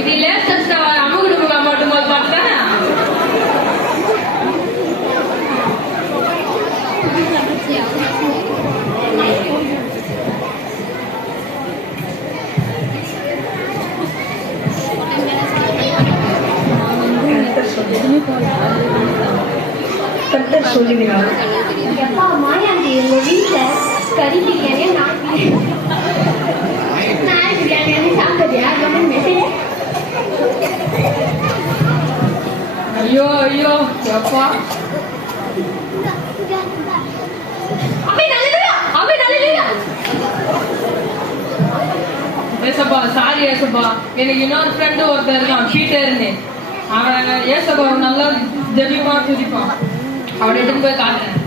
இது லேட்டஸ்டா அமுகுடுங்க மட்டும் பார்த்தா எப்பா மாயாண்டி எங்க வீட்டுல கறி பிரியாணி நாய் பிரியாணி சாப்பிட்டியா மெசேஜ். ஐயோ ஐயோ எப்பா ஏசப்பா சாரி ஏசப்பா. எனக்கு இன்னொரு ஃப்ரெண்டு ஒருத்தர் இருக்கான் பீட்டர்னு. அவன் ஏசப்பா நல்லா ஜெபிப்பான் துதிப்பான். அவனை எடுத்து போய் காட்டுறேன்.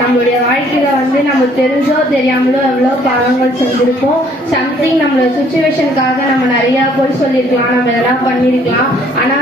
நம்மளுடைய வாழ்க்கையில நம்ம தெரிஞ்சோ தெரியாமலோ எவ்வளவு பாவங்கள் செஞ்சிருப்போம். சம்திங் நம்மளோட சுச்சுவேஷனுக்காக நம்ம நிறைய பொய் சொல்லிருக்கலாம், நம்ம இதெல்லாம் பண்ணிருக்கலாம். ஆனா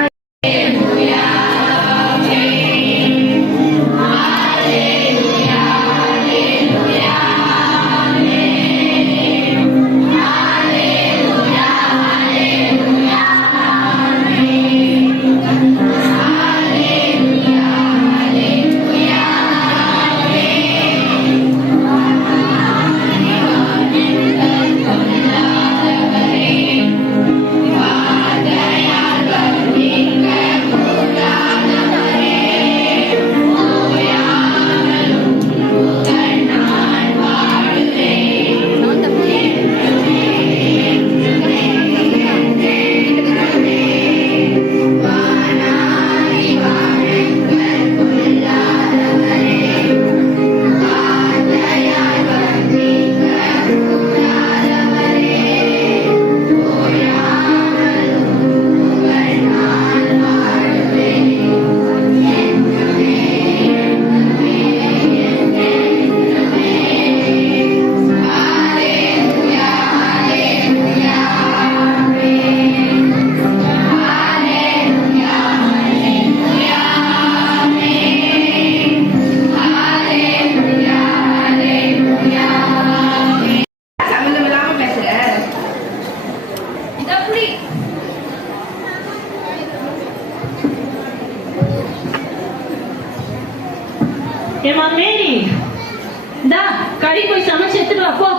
கறி போய் சமைச்சு எடுத்துட்டு வா.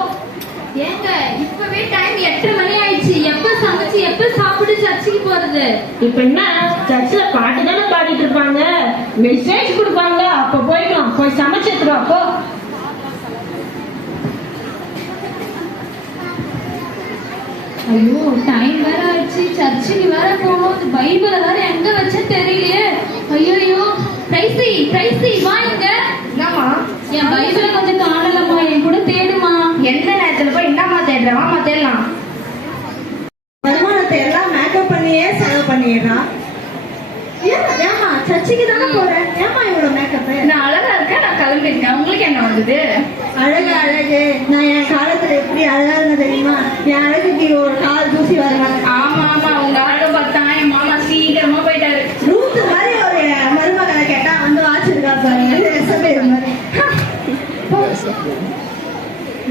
ஏங்க இப்பவே டைம் 8:30 மணி ஆயிடுச்சு. எப்ப சமைச்சு எப்ப சாப்பிட்டு சர்ச்சுக்கு போறது? இப்ப என்ன சர்ச்சில் பாட்டு தானே பாடிட்டு இருப்பாங்க, மெசேஜ் கொடுப்பாங்க, அப்ப போய்க்கலாம். போய் சமைச்சு எடுத்துட்டு வா. ஐயோ டைம் வேற ஆயிடுச்சு, சர்ச்சுக்கு வேற போகணும். பைபிளை வேற எங்க வச்ச தெரியலையே. ஐயோ பிரைசி வா இங்க. என்னம்மா என் பைபிளை கொஞ்சம் காணலம்மா, என் கூட தேடுமா. எந்த நேரத்துல போய் என்னம்மா தேடுறேன்? வாமா தேடலாம். வருமானத்தை எல்லாம் மேக்கப் பண்ணியே செலவு பண்ணிடுறான். ஏமா சர்ச்சுக்கு தானே போறேன், ஏமா இவ்வளவு மேக்கப்? நான் அழகா இருக்கேன், நான் கிளம்பிருக்கேன். உங்களுக்கு என்ன வந்தது? அழகு நான் என் காலத்துல எப்படி அழகா இருந்த தெரியுமா? என் அழகுக்கு ஒரு கால் தூசி வரலாம். ஆமா உங்க அழகு பார்த்தா என் மாமா சீக்கிரமா போயிட்டாரு. ரூத்து மாதிரி ஒரு மருமகளை கேட்டா வந்து வாச்சிருக்கா பாருங்க.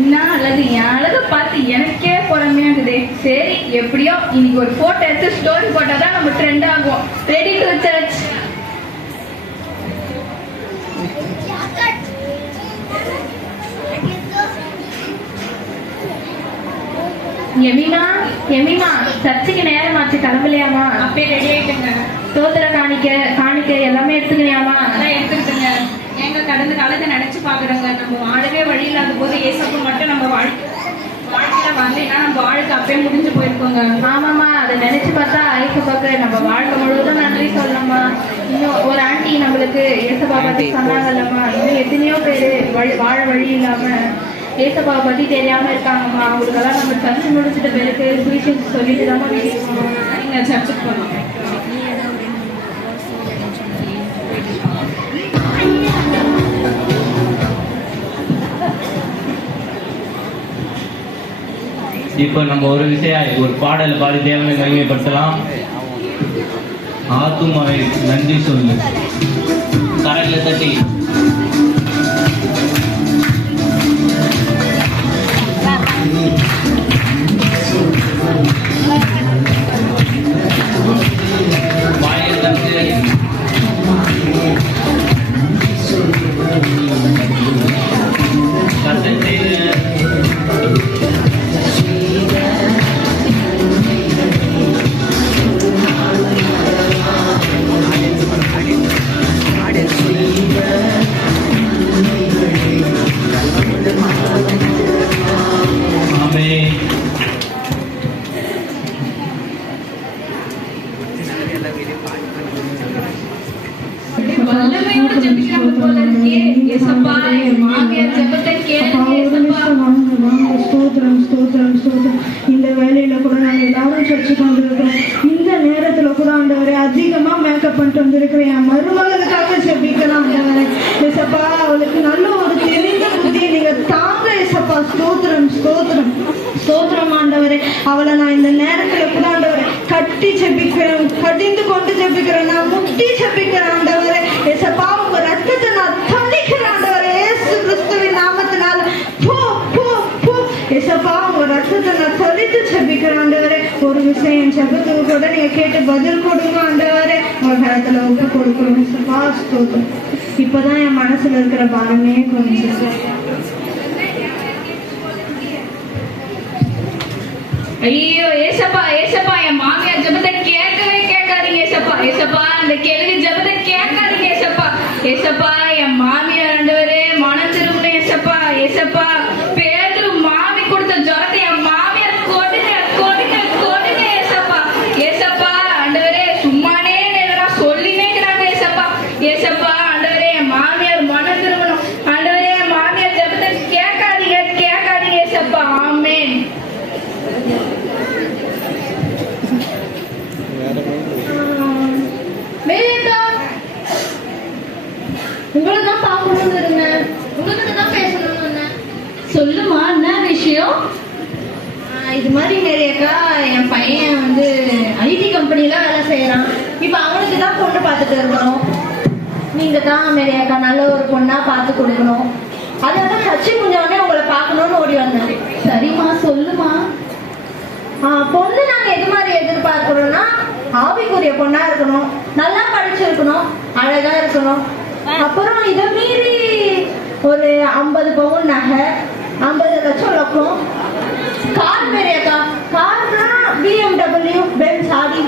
என்ன அழகு, என் அழக பார்த்து எனக்கே பொறாமையா இருக்குது. சரி எப்படியோ இன்னைக்கு ஒரு போட்டோ எடுத்து ஸ்டோரி போட்டாதான் நம்ம ட்ரெண்ட் ஆகும். Ready to search. எமிமா சர்ச்சுக்கு நேரமாச்சு, கிளம்பலையாமா? அப்படியே ரெடி ஆயிட்டுங்க. தோத்திர காணிக்க எல்லாமே எடுத்துக்கிறியாமா? எடுத்துக்கிட்டுங்க. எங்க கடந்த காலத்தை நினைச்சு பாக்குறோங்க. நம்ம வாழவே வழி இல்லாத போது ஏசப்ப மட்டும் நம்ம வாழ்க்கையில வரலைன்னா நம்ம வாழ்க்கை அப்பயே முடிஞ்சு போயிருக்கோங்க. ஆமாம்மா, அதை நினைச்சு பார்த்தா ஏசப்பாக்கு நம்ம வாழ்க்கை முழுவதும் நன்றி சொல்லணும்மா. இன்னும் ஒரு ஆண்டி நம்மளுக்கு ஏசப்பா பத்தி சொன்னாங்கல்லம்மா, இன்னும் எத்தனையோ பேர் வாழ வழி இல்லாம ஏசப்பாவை பத்தி தெரியாம இருக்காங்கம்மா. அவங்களுக்கெல்லாம் நம்ம சர்ச்சு முடிச்சிட்ட பிறகு சுவிசேஷம் சொல்லிட்டு தான் வீட்டுக்கு போகணும். நீங்க சர்ச்சுக்கு போகலாம். இப்போ நம்ம ஒரு விஷயம் ஒரு பாடலை பாடி தேவனை மகிமைப்படுத்தலாம். ஆத்துமாவை நன்றி சொல்லு. கரங்களை தட்டி வாயை தட்டு கத்தை செய்து வல்லமையோட ஜெபிக்கிறாங்க போல இருக்கே. ஏசப்பா, என் மாமியார் ஜெபத்தை கேளுங்க ஏசப்பா. ஸ்தோத்திரம் ஸ்தோத்திரம் ஸ்தோத்திரம். இந்த வேலையில கூட நாங்கள் எல்லாரும் சர்ச்சுக்கு வந்திருக்கிறோம். இந்த நேரத்துல கூட ஆண்டவரே அதிகமா மேக்கப் பண்ணிட்டு வந்திருக்கிறேன். என் மருமகளுக்காக ஜெபிக்கலாம் ஆண்டவரே. ஏசப்பா, அவளுக்கு நல்ல ஒரு தெரிந்த புத்தியை நீங்க தாங்க ஏசப்பா. ஸ்தோத்திரம் ஸ்தோத்திரம் ஸ்தோத்திரம் ஆண்டவரே. அவளை நான் இந்த நேரத்துல கூட ஆண்டவரே கட்டி ஜெபிக்கிறேன், கடிந்து கொண்டு ஜெபிக்கிறேன், நான் முட்டி ஜெபிக்கிறேன் ஆண்டவரே. ஏசப்பா, உங்க ரத்தத்தை நான் தள்ளிக்கிறேன் ஆண்டவரே. இயேசு கிறிஸ்துவின் நாமத்தினால போ போ போ. ஏசப்பா, உங்க ரத்தத்தை நான் தொலைத்து ஜெபிக்கிறேன் ஆண்டவரே. ஒரு விஷயம் என் ஜெபத்துக்கு கூட நீங்க கேட்டு பதில் கொடுங்க ஆண்டவரே. உங்க கரத்துல ஒப்பு கொடுக்குறோம் ஏசப்பா. ஸ்தோத்திரம். இப்பதான் என் மனசுல இருக்கிற பாரமே கொஞ்சம். ஐயோ ஏசப்பா, ஏசப்பா, என் மாமியார் ஜெபத்தை கேட்கவே கேட்காதீங்க ஏசப்பா. ஏசப்பா, அந்த கேள்வி ஜெபத்தை கேட்காதீங்க ஏசப்பா. ஏசப்பா, என் மாமியார் ஆண்டவரே மனம் திரும்பணும் ஏசப்பா. ஏசப்பா, பேதுரு மாமி கொடுத்த ஜெபத்தை என் மாமியார் கொடுங்க கொடுங்க கொடுங்க ஏசப்பா. ஏசப்பா ஆண்டவரே, சும்மானே நான் சொல்லினே இருக்கிறாங்க ஏசப்பா. ஏசப்பா ஆண்டவரே, என் மாமியார் மனம் திரும்பணும் ஆண்டவரே. என் மாமியார் ஜெபத்தை கேட்காதீங்க கேட்காதீங்க ஏசப்பா. ஆமென். உங்களை தான் பார்க்கணும்னு இருந்தேன், உங்ககிட்ட தான் பேசணும்னு இருந்தேன். சொல்லுமா, என்ன விஷயம்? இது மாதிரி நிறையக்கா, என் பையன் வந்து ஐடி கம்பெனில வேலை செய்யறான். இப்ப அவனுக்கு தான் பொண்ணு பார்த்துட்டு இருக்கணும். நீங்க தான் நிறையக்கா நல்ல ஒரு பொண்ணா பார்த்து கொடுக்கணும். அதாவது சர்ச்சை முடிஞ்சவொடனே உங்களை பார்க்கணும்னு ஓடி வந்தேன். சரிம்மா, சொல்லுமா. பொண்ணு நாங்க எது மாதிரி எதிர்பார்க்கிறோம்னா, ஆவிக்குரிய பொண்ணா இருக்கணும், நல்லா படிச்சிருக்கணும், அழகா இருக்கணும். அப்புறம் இதை மீறி ஒரு 50 பவுன் நகை, 50 லட்சம் ரொக்கம், கார் மேரியக்கா. கார்னா BMW, பென்ஸ், ஆடி.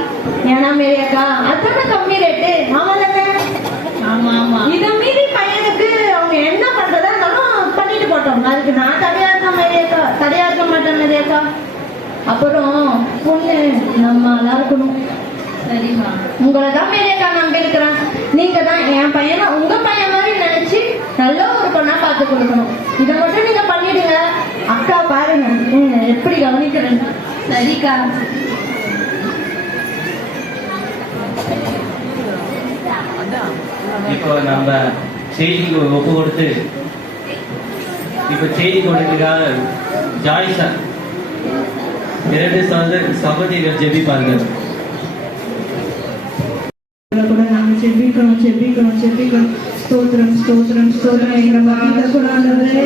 ஏன்னா மேரியக்கா அதான கம்மி ரேட்டு. ஆமாங்க. ஆமா ஆமா. இதை மீறி பையனுக்கு அவங்க என்ன பண்றதா இருந்தாலும் பண்ணிட்டு போட்டோம். அதுக்கு நான் தடையா இருக்க மேரியக்கா, தடையா இருக்க மாட்டேன் மேரியக்கா. அப்புறம் பொண்ணு நம்மளா இருக்கணும். சரிம்மா. உங்களை தான் மேரியக்கா நம்பி இருக்கிறேன். நீங்க தான் என் பையனை உங்க பையன் மாதிரி நினைச்சு நல்ல ஒரு பொண்ணா பார்த்து கொடுக்கணும். இதை மட்டும் நீங்க பண்ணிடுங்க. அக்கா பாருங்க எப்படி கவனிக்கிறேன். சரிக்கா. இப்போ நம்ம செய்திக்கு ஒப்பு கொடுத்து இப்போ செய்தி கொடுக்கிறதுக்காக ஜாய்ஸா 2 சகோதரிகள் ஜெபிப்பார்கள். கூட நாங்க ஜெபிக்கிறோம் ஜெபிக்கிறோம் ஜெபிக்கிறோம். ஸ்தோத்திரம் ஸ்தோத்திரம் ஸ்தோத்திரம். எங்க மகிழ்ந்த கூட ஆண்டவரே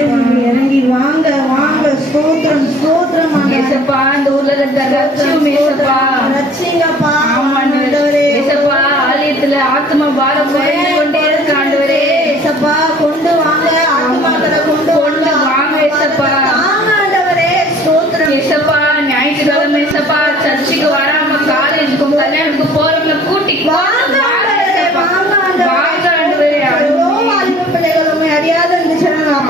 இறங்கி வாங்க வாங்க. ஸ்தோத்திரம் ஸ்தோத்திரம் ஏசப்பா, இந்த ஊர்ல இருக்க ரட்சியும் ஏசப்பா. ரட்சிங்கப்பா ஆண்டவரே. ஏசப்பா, ஆலயத்துல ஆத்மா பாரம் குறைந்து கொண்டே இருக்கு ஆண்டவரே. ஏசப்பா, கொண்டு வாங்க ஆத்மாக்களை கொண்டு வாங்க ஏசப்பா. வாங்க ஆண்டவரே. ஸ்தோத்திரம் ஏசப்பா, ஞாயிற்றுக்கிழமை ஏசப்பா சர்ச்சுக்கு வராம காலேஜுக்கும் கல்யாணத்துக்கு போறவங்க கூட்டி வாங்க ஆண்டவரே. வாங்க ஆண்டவரே. வாங்க ஆண்டவரே. பிள்ளைகளும் அறியாத இருந்துச்சுன்னா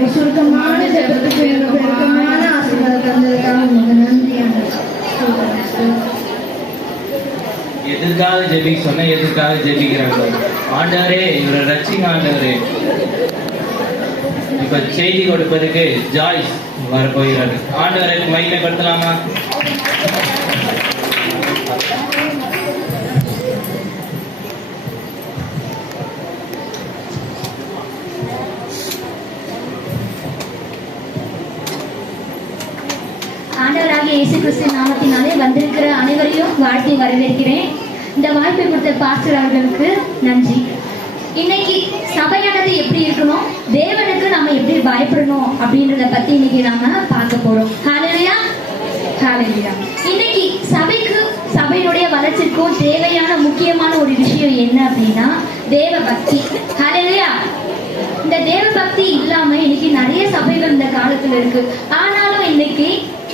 எங்க சுருக்கமான ஜெபத்துக்கு எங்க பெருக்கமான ஆசீர்வாதம் தந்ததுக்காக உங்களுக்கு நன்றி ஆண்டவரே. எதற்காக ஜெபிக்க சொன்ன எதற்காக ஜெபிக்கிறாங்க ஆண்டவரே, இவரை ரட்சிங்க ஆண்டவரே. இப்ப செய்தி கொடுப்பதற்கு ஜாய்ஸ் வரப்போகிறாரு. ஆண்டவரை மகிமைப்படுத்தலாமா? ஆண்டவராகிய இயேசு கிறிஸ்து நாமத்தினாலே வந்திருக்கிற அனைவரையும் வாழ்த்தி வரவேற்கிறேன். இந்த வாய்ப்பை கொடுத்த பாஸ்டர் அவர்களுக்கு நன்றி. இன்னைக்கு சபையானது எப்படி இருக்கணும், தேவனுக்கு நாம எப்படி பயப்படணும் அப்படின்றத பத்தி இன்னைக்கு நாம பார்க்க போறோம். ஹalleluya, ஹalleluya. இன்னைக்கு சபையினுடைய வளர்ச்சிக்கும் தேவையான முக்கியமான ஒரு விஷயம் என்ன அப்படின்னா தேவ பக்தி. ஹalleluya. இந்த தேவ பக்தி இல்லாம இன்னைக்கு நிறைய சபைகள் இந்த காலத்துல இருக்கு. ஆனாலும் இன்னைக்கு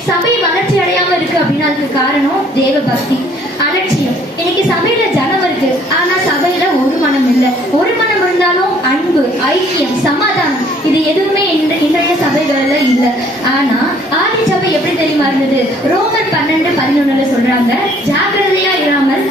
சபை வளர்ச்சி அடையாம இருக்கு அப்படின்னா அதுக்கு காரணம் தேவ பக்தி, அலட்சியம். இன்னைக்கு சபையில ஜனம் இருக்கு, ஆனா சபையில ஒரு மனம் இல்லை. ஒரு மனம் இருந்தாலும் அன்பு, ஐக்கியம், சமாதானம் இது எதுவுமே இன்றைய சபைகள்ல இல்லை. ஆனா ஆதி சபை எப்படி தெரியுமா இருந்தது? ரோமர் 12:11 சொல்றாங்க, ஜாக்கிரதையா இராமல்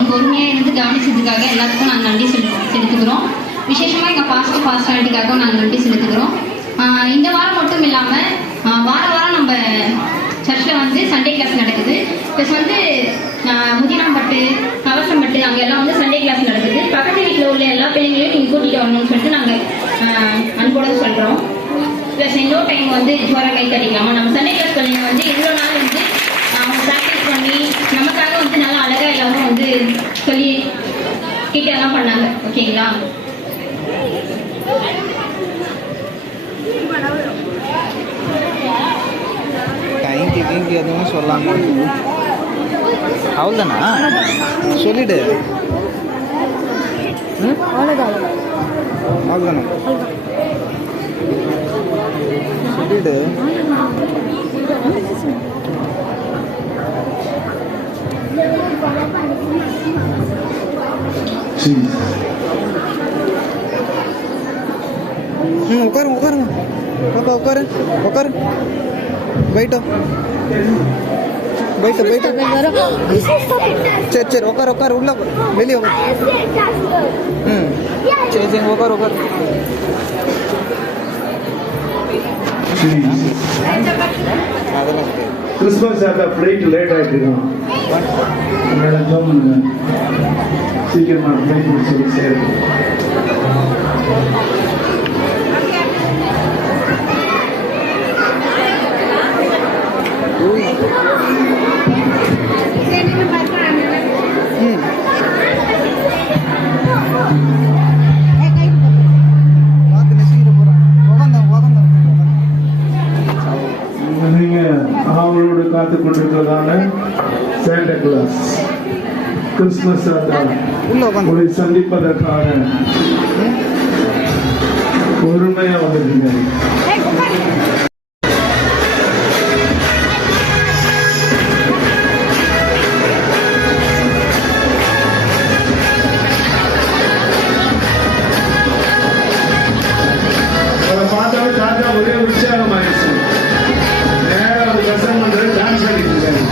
பொறுமையா இருந்து கவனிச்சதுக்காக எல்லாத்துக்கும் நாங்கள் நன்றி செலுத்துக்கிறோம். விசேஷமா எங்க பாஸ்டாலிட்டிக்காகவும் நாங்கள் நன்றி செலுத்துக்கிறோம். இந்த வாரம் மட்டும் இல்லாம வாரம் நம்ம சர்ச்சில் வந்து சண்டே கிளாஸ் நடக்குது. ப்ளஸ் வந்து முதினாம்பட்டு, அவசரம்பட்டு அங்கே எல்லாம் வந்து சண்டே கிளாஸ் நடக்குது. பக்கத்து வீட்டில் உள்ள எல்லா பிள்ளைங்களையும் நீங்கள் கூட்டிகிட்டு வரணும்னு சொல்லிட்டு நாங்கள் அன்போட சொல்கிறோம். ப்ளஸ் இன்னொரு டைம் வந்து ஜோரா கை கட்டிக்கலாமா? நம்ம சண்டே கிளாஸ் பிள்ளைங்க வந்து இவ்வளோ நாள் வந்து ப்ராக்டிஸ் பண்ணி நமக்காக வந்து நல்லா அழகாக எல்லாரும் வந்து சொல்லி கிட்ட எல்லாம் பண்ணாங்க. ஓகேங்களா? டைம் எதுவும் சொல்லாம அவ்வளோதானா? சொல்லிடு. அவ்வளோதானா? சொல்லிடு. உட்காருங்க உட்காருங்க பாப்பா, உட்காரு உட்காரு. போயிட்டோம் போயிட்டோம் போயிட்டோம். சரி சரி உட்காரு உட்காரு. உள்ள வெளியே உட்காரு. சரி சரி உட்காரு உட்காரு. அதெல்லாம் கிறிஸ்மஸ் ஃப்ளைட் லேட் ஆகிட்டுருக்கோம். சீக்கிரமா ஃப்ளைட் சொல்லி சேரும். நீங்க அவங்களோடு காத்து கொண்டிருக்கிறதான சாண்டா கிளாஸ் கிறிஸ்துமஸ் உங்களை சந்திப்பதற்காக பொறுமையா வந்திருக்கீங்க. பார்த்தாலும் தாத்தா ஒரே உற்சாகம் ஆயிடுச்சு. நேரம் ஒரு கஷ்டம் பண்றது டான்ஸ் ஆடிட்டு இருக்காரு.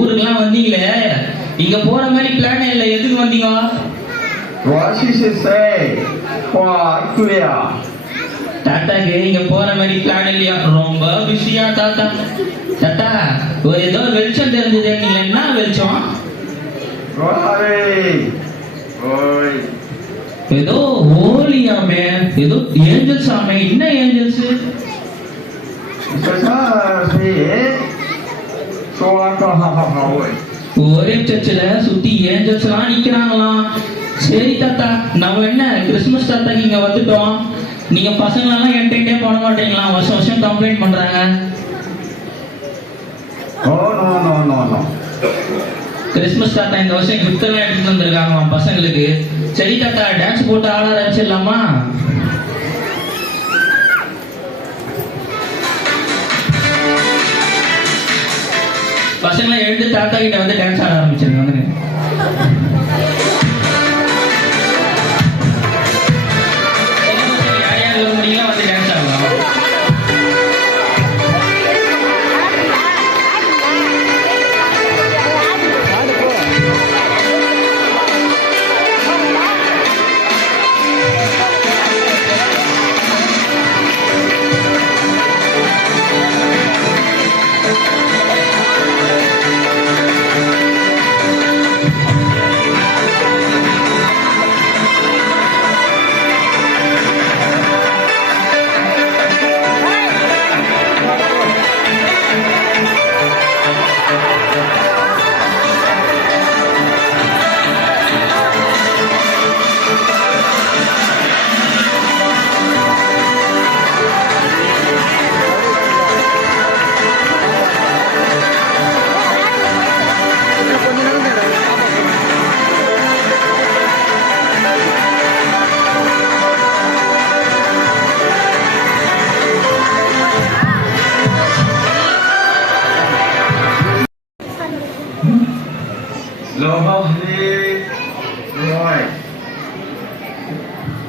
ஊருக்கெல்லாம் வந்தீங்களே, இங்க போற மாதிரி பிளான் இல்ல. எதுக்கு வந்தீங்க? தாத்தாக்கு இங்க போற மாதிரி பிளான் இல்லையா? ரொம்ப பிஸியா தாத்தா. தாத்தா ஒரு ஏதோ வெளிச்சம் தெரிஞ்சது, நீங்க என்ன வெளிச்சம்? ஏதோ ஓலியாமே, ஏதோ ஏஞ்சல்ஸ் ஆமே. என்ன ஏஞ்சல்ஸ்? ஒரே சர்ச்சில் சுத்தி ஏஞ்சல்ஸ் எல்லாம் நிக்கிறாங்களாம். சரி தாத்தா, நம்ம என்ன கிறிஸ்துமஸ் தாத்தாக்கு இங்க வந்துட்டோம். நீங்க பசங்களெல்லாம் என்டர்டெயினே பண்ண மாட்டீங்களா? வருஷம் வருஷம் கம்ப்ளைண்ட் பண்றாங்க. கிறிஸ்துமஸ் தாத்தா இந்த வருஷம் கிஃப்ட் எல்லாம் எடுத்துட்டு வந்திருக்காங்களாம் பசங்களுக்கு. சரி தாத்தா, டான்ஸ் போட்டு ஆட ஆரம்பிச்சிடலாமா? பசங்களை எழுந்து தாத்தா கிட்ட வந்து டான்ஸ் ஆட ஆரம்பிச்சிருங்க. வந்து யார் யார் முடியலாம் வந்து டான்ஸ் ஆடலாம்.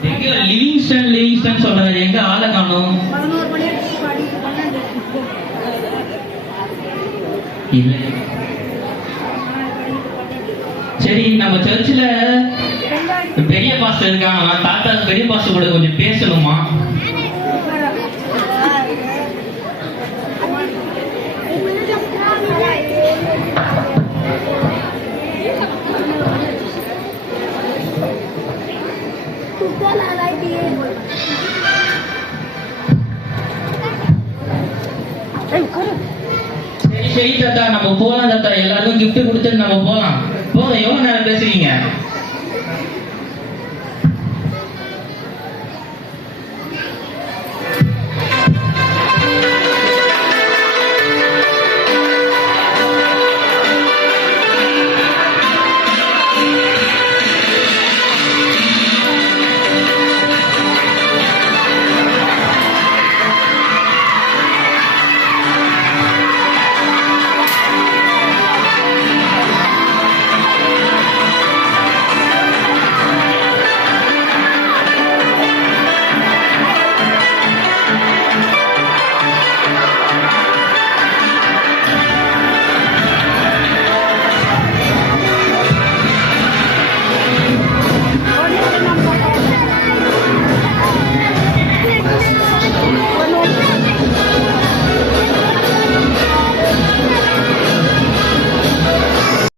எங்க லிவிங்ஸ்டன் சொல்றாரு, எங்க ஆளை காணோம்? இல்ல. சரி, நம்ம சர்ச்சில் பெரிய பாஸ்டர் இருக்காங்க. தாத்தா பெரிய பாஸ்டர் கூட கொஞ்சம் பேசணுமா? சரி தாத்தா, நம்ம போலாம் தாத்தா. எல்லாருக்கும் கிஃப்ட் கொடுத்துட்டு நம்ம போலாம். போதும், எவ்வளவு நேரம் பேசுறீங்க?